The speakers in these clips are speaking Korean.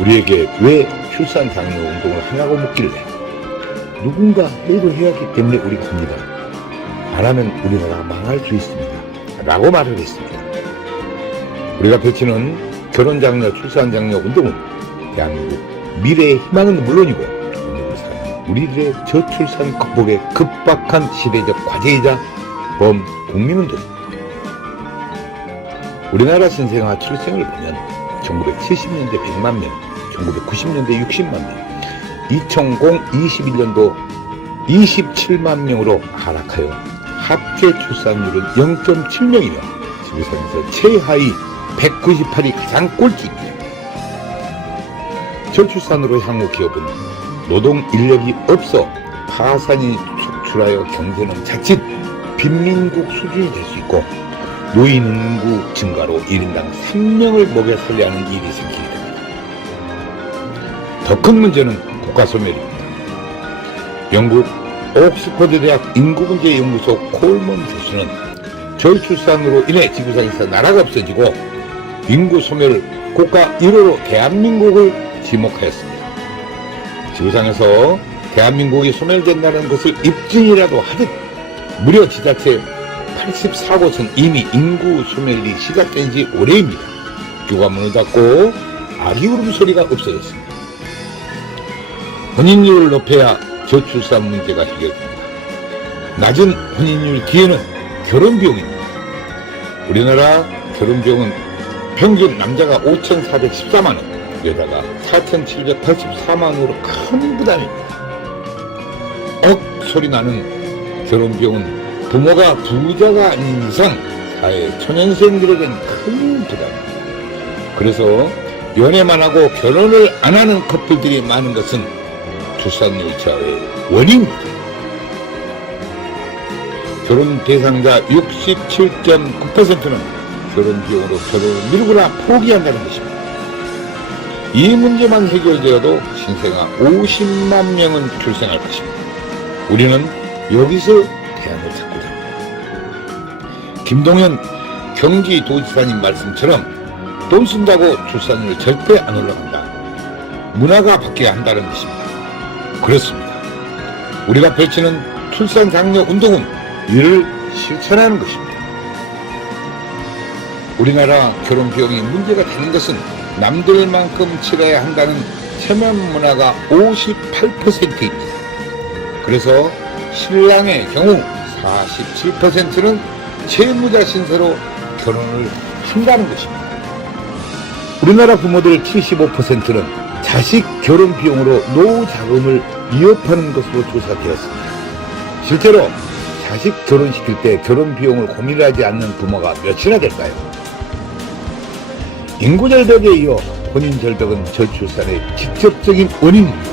우리에게 왜 출산 장려 운동을 하라고 묻길래 누군가 해도 해야 하기 때문에 우리가 합니다. 안 하면 우리나라가 망할 수 있습니다. 라고 말을 했습니다. 우리가 펼치는 결혼 장려, 출산 장려 운동은 대한민국 미래의 희망은 물론이고 우리들의 저출산 극복에 급박한 시대적 과제이자 범국민운동입니다. 우리나라 신생아 출생을 보면 1970년대 100만 명, 1990년대 60만 명, 2021년도 27만 명으로 하락하여 합계 출산율은 0.7명이며 지구상에서 최하위 198이 가장 꼴찌입니다. 저출산으로 향후 기업은 노동 인력이 없어 파산이 속출하여 경제는 자칫 빈민국 수준이 될 수 있고 노인 인구 증가로 1인당 3명을 먹여 살려야 하는 일이 생기게 됩니다. 더 큰 문제는 국가소멸입니다. 영국 옥스퍼드 대학 인구문제연구소 콜먼 교수는 저출산으로 인해 지구상에서 나라가 없어지고 인구소멸 국가 1호로 대한민국을 지목하였습니다. 지구상에서 대한민국이 소멸된다는 것을 입증이라도 하듯 무려 지자체 84곳은 이미 인구 소멸이 시작된 지 오래입니다. 학교가 문을 닫고 아기 울음소리가 없어졌습니다. 혼인율을 높여야 저출산 문제가 해결됩니다. 낮은 혼인율 뒤에는 결혼비용입니다. 우리나라 결혼비용은 평균 남자가 5,414만원, 여자가 4,784만원으로 큰 부담입니다. 소리 나는 결혼비용은 부모가 부자가 아닌 이상 사회 초년생들에겐 큰 부담입니다. 그래서 연애만 하고 결혼을 안 하는 커플들이 많은 것은 출산율 저하의 원인입니다. 결혼 대상자 67.9%는 결혼 비용으로 결혼을 미루거나 포기한다는 것입니다. 이 문제만 해결되어도 신생아 50만 명은 출생할 것입니다. 우리는 여기서 대안을 찾고자 합니다. 김동연 경기도지사님 말씀처럼 돈 쓴다고 출산율 절대 안 올라간다. 문화가 바뀌어야 한다는 것입니다. 그렇습니다. 우리가 펼치는 출산 장려 운동은 이를 실천하는 것입니다. 우리나라 결혼 비용이 문제가 되는 것은 남들만큼 치러야 한다는 체면 문화가 58%입니다. 그래서 신랑의 경우 47%는 채무자 신세로 결혼을 한다는 것입니다. 우리나라 부모들 75%는 자식 결혼 비용으로 노후 자금을 위협하는 것으로 조사되었습니다. 실제로 자식 결혼시킬 때 결혼 비용을 고민을 하지 않는 부모가 몇이나 될까요? 인구절벽에 이어 혼인절벽은 저출산의 직접적인 원인입니다.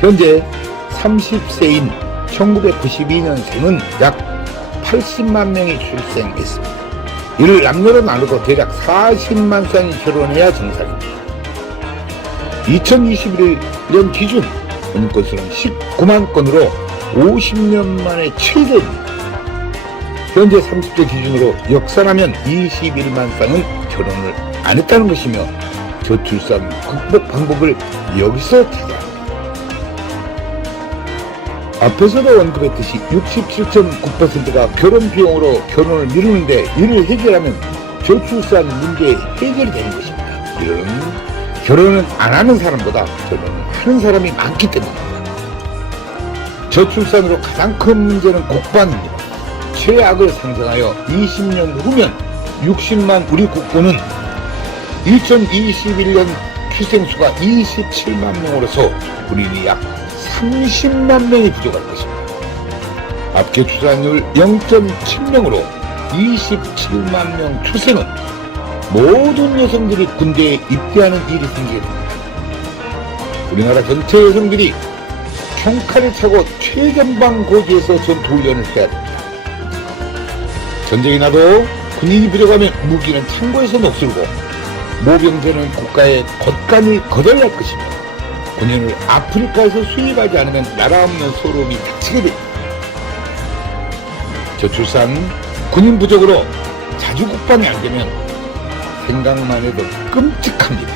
현재 30세인 1992년생은 약 80만 명이 출생했습니다. 이를 남녀로 나누고 대략 40만 쌍이 결혼해야 정상입니다. 2021년 기준 혼인 건수는 19만 건으로 50년 만에 최대입니다. 현재 30대 기준으로 역산하면 21만 쌍은 결혼을 안 했다는 것이며 저출산 극복 방법을 여기서 찾아야 합니다. 앞에서도 언급했듯이 67.9%가 결혼 비용으로 결혼을 미루는데 이를 해결하면 저출산 문제 해결이 되는 것입니다. 이는 결혼은 안 하는 사람보다 결혼을 하는 사람이 많기 때문입니다. 저출산으로 가장 큰 문제는 국반입니다. 최악을 상정하여 20년 후면 60만 우리 국부는 2021년 출생수가 27만 명으로서 우리는 약 30만 명이 부족할 것입니다. 합계 출산율 0.7명으로 27만 명 출생은 모든 여성들이 군대에 입대하는 일이 생기게 됩니다. 우리나라 전체 여성들이 총칼을 차고 최전방 고지에서 전투훈련을 해야 됩니다. 전쟁이 나도 군인이 부족하면 무기는 창고에서 녹슬고 모병제는 국가에 걷간히 거덜날 것이며 군인을 아프리카에서 수입하지 않으면 나라 없는 소름이 닥치게 됩니다. 저출산, 군인 부족으로 자주 국방이 안 되면 생각만 해도 끔찍합니다.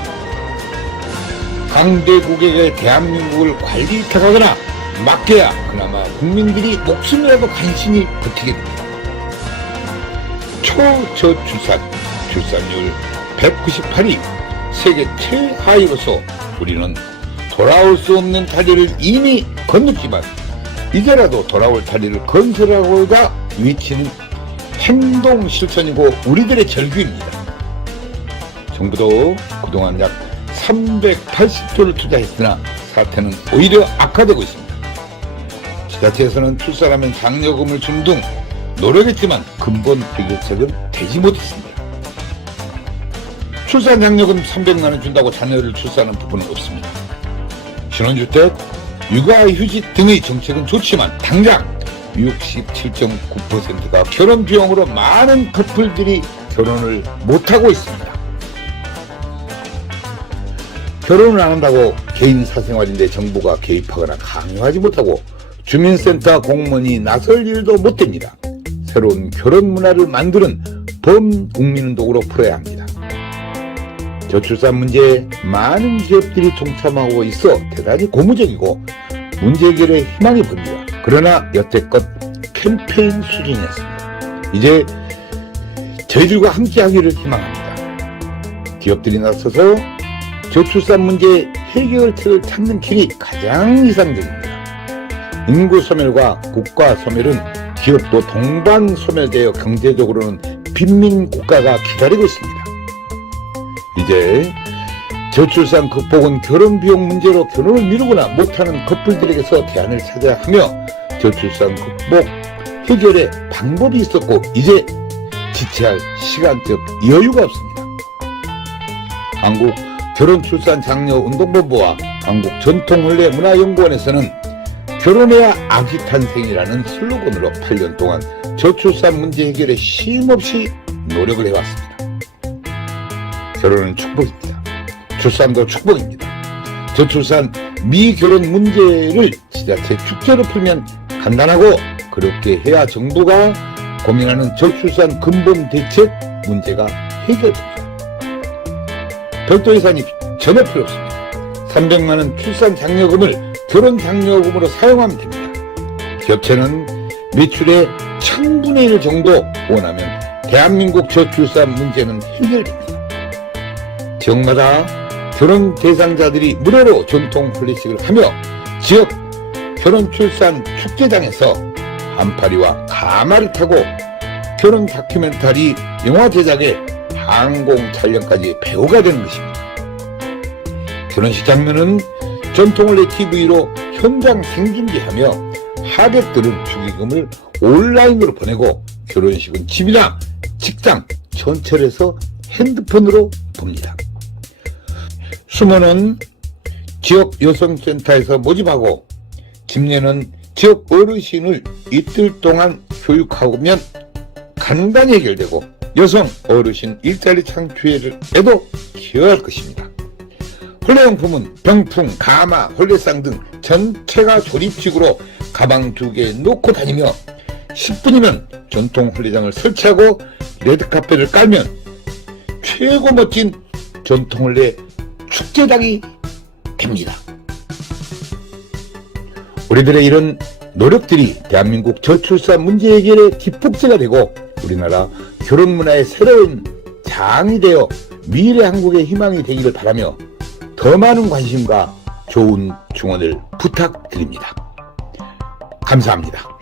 강대국에게 대한민국을 관리탁하거나 맡겨야 그나마 국민들이 목숨이라도 간신히 버티게 됩니다. 초저출산, 출산율 198위, 세계 최하위로서 우리는 돌아올 수 없는 다리를 이미 건넜지만 이제라도 돌아올 다리를 건설하고자 외치는 행동 실천이고 우리들의 절규입니다. 정부도 그동안 약 380조를 투자했으나 사태는 오히려 악화되고 있습니다. 지자체에서는 출산하면 장려금을 준 등 노력했지만 근본 해결책은 되지 못했습니다. 출산 장려금 300만 원 준다고 자녀를 출산하는 부분은 없습니다. 신혼주택, 육아휴직 등의 정책은 좋지만 당장 67.9%가 결혼 비용으로 많은 커플들이 결혼을 못하고 있습니다. 결혼을 안 한다고 개인 사생활인데 정부가 개입하거나 강요하지 못하고 주민센터 공무원이 나설 일도 못 됩니다. 새로운 결혼 문화를 만드는 범국민운동으로 풀어야 합니다. 저출산 문제에 많은 기업들이 동참하고 있어 대단히 고무적이고 문제 해결에 희망이 보입니다. 그러나 여태껏 캠페인 수준이었습니다. 이제 저희들과 함께하기를 희망합니다. 기업들이 나서서 저출산 문제 해결책을 찾는 길이 가장 이상적입니다. 인구 소멸과 국가 소멸은 기업도 동반 소멸되어 경제적으로는 빈민 국가가 기다리고 있습니다. 이제 저출산 극복은 결혼 비용 문제로 결혼을 미루거나 못하는 커플들에게서 대안을 찾아야 하며 저출산 극복 해결의 방법이 있었고 이제 지체할 시간적 여유가 없습니다. 한국 결혼출산장려운동본부와 한국전통혼례문화연구원에서는 결혼해야 아기 탄생이라는 슬로건으로 8년 동안 저출산 문제 해결에 쉼없이 노력을 해왔습니다. 결혼은 축복입니다. 출산도 축복입니다. 저출산 미결혼 문제를 지자체 축제로 풀면 간단하고 그렇게 해야 정부가 고민하는 저출산 근본 대책 문제가 해결됩니다. 별도 예산이 전혀 필요 없습니다. 300만 원 출산 장려금을 결혼 장려금으로 사용하면 됩니다. 기업체는 매출의 1000분의 1 정도 원하면 대한민국 저출산 문제는 해결됩니다. 지역마다 결혼 대상자들이 무료로 전통 혼례식을 하며 지역 결혼 출산 축제장에서 한파리와 가마를 타고 결혼 다큐멘터리 영화 제작에 항공 촬영까지 배우가 되는 것입니다. 결혼식 장면은 전통혼례 TV로 현장 생중계하며 하객들은 축의금을 온라인으로 보내고 결혼식은 집이나 직장, 전철에서 핸드폰으로 봅니다. 수모는 지역 여성센터에서 모집하고 집례는 지역 어르신을 이틀 동안 교육하면 간단히 해결되고 여성 어르신 일자리 창출에도 기여할 것입니다. 혼례용품은 병풍, 가마, 혼례상 등 전체가 조립식으로 가방 2개 놓고 다니며 10분이면 전통 혼례장을 설치하고 레드카펫을 깔면 최고 멋진 전통 혼례 축제장이 됩니다. 우리들의 이런 노력들이 대한민국 저출산 문제 해결의 기폭제가 되고 우리나라 결혼 문화의 새로운 장이 되어 미래 한국의 희망이 되기를 바라며 더 많은 관심과 좋은 증언을 부탁드립니다. 감사합니다.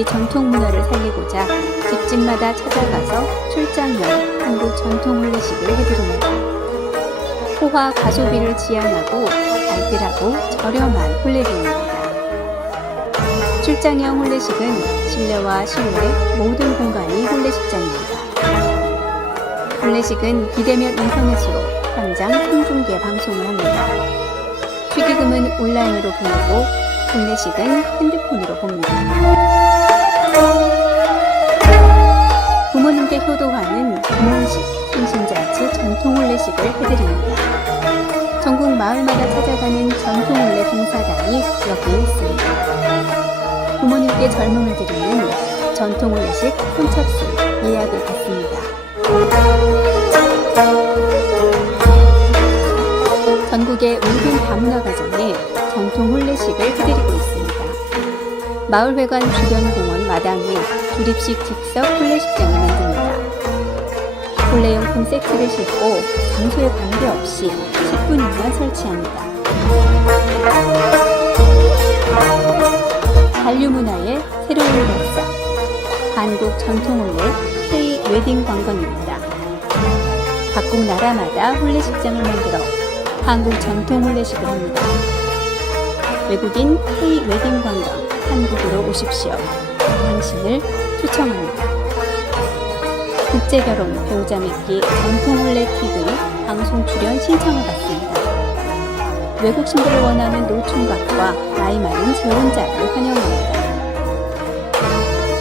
우리 전통 문화를 살리고자 집집마다 찾아가서 출장용 한국 전통 혼례식을 해드립니다. 호화 가소비를 지향하고 알뜰하고 저렴한 혼례비입니다. 출장형 혼례식은 실내와 실외 모든 공간이 혼례식장입니다. 혼례식은 비대면 인터넷으로 현장 생중계 방송을 합니다. 축의금은 온라인으로 보내고 혼례식은 핸드폰으로 봅니다. 부모님께 효도하는 부모식, 생신잔치 전통 혼례식을 해드립니다. 전국 마을마다 찾아가는 전통 혼례 봉사단이 여기에 있습니다. 부모님께 젊음을 드리는 전통 혼례식 선착순 예약을 받습니다. 전국의 모든 다문화 가정에 전통 혼례식을 해드리고 있습니다. 마을회관 주변 공원 마당에 조립식 즉석 혼례식장을 만듭니다. 혼례용품 세트를 싣고 장소에 관계없이 10분이면 설치합니다. 한류문화의 새로운 역사, 한국 전통혼례 K-웨딩 관광입니다. 각국 나라마다 혼례식장을 만들어 한국 전통 혼례식을 합니다. 외국인 K-웨딩 관광 한국으로 오십시오. 당신을 초청합니다. 국제결혼 배우자 맺기 전통 혼례 TV 방송 출연 신청을 받습니다. 외국 신부를 원하는 노총각과 나이 많은 재혼자를 환영합니다.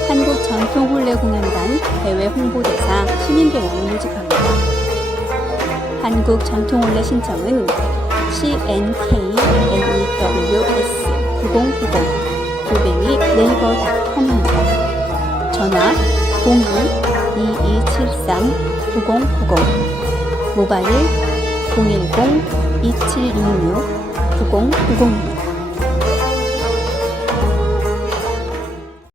한국 전통 혼례 공연단 해외 홍보대사 시민배우를 모집합니다. 한국 전통 혼례 신청은 CNKNEWS 9090 네이버.com입니다. 전화 02-2273-9090 모바일 010-2766-9090입니다.